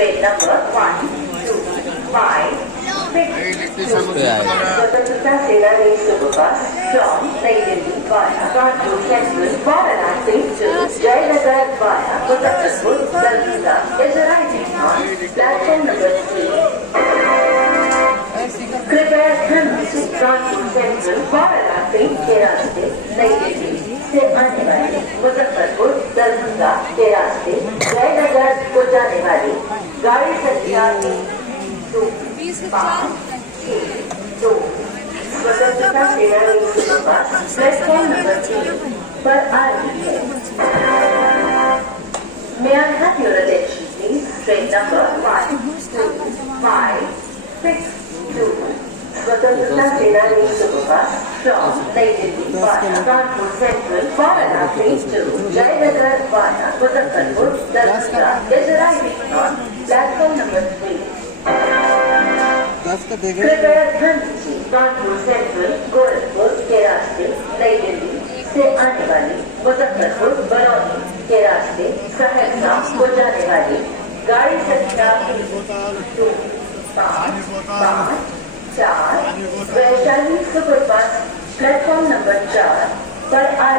Train number 1, 2, 5, 6, स्वतंत्रता सेनानी superfast from New Delhi via Kanpur Central, Varanasi to Jayanagar via Muzaffarpur, Dargah is arriving on platform number 3. कृपया ध्यान दीजिए, Kanpur central Varanasi के रास्ते नई दिल्ली से आने वाली मुजफ्फरपुर दरभंगा के रास्ते जयनगर को जाने वाली गाड़ी संख्या 2 स्वतंत्रता सेनानी सुपरफास्ट प्लेटफॉर्म नंबर 3 पर आ रही है। May I have your attention, please? Train number 1, 2, 5, 6, 2. Swatantra senani superfast from New Delhi via Kanpur Central, Varanasi to Jayanagar via Muzaffarpur, Dargah is arriving on platform number 3. कृपया ध्यान दीजिए, Kanpur central Gorakhpur के रास्ते नई दिल्ली से आने वाली मुजफ्फरपुर बरौनी के रास्ते सहरसा को जाने वाली गाड़ी संख्या 2, 5, 4 वैशाली सुपरफास्ट प्लेटफॉर्म नंबर 4 पर आ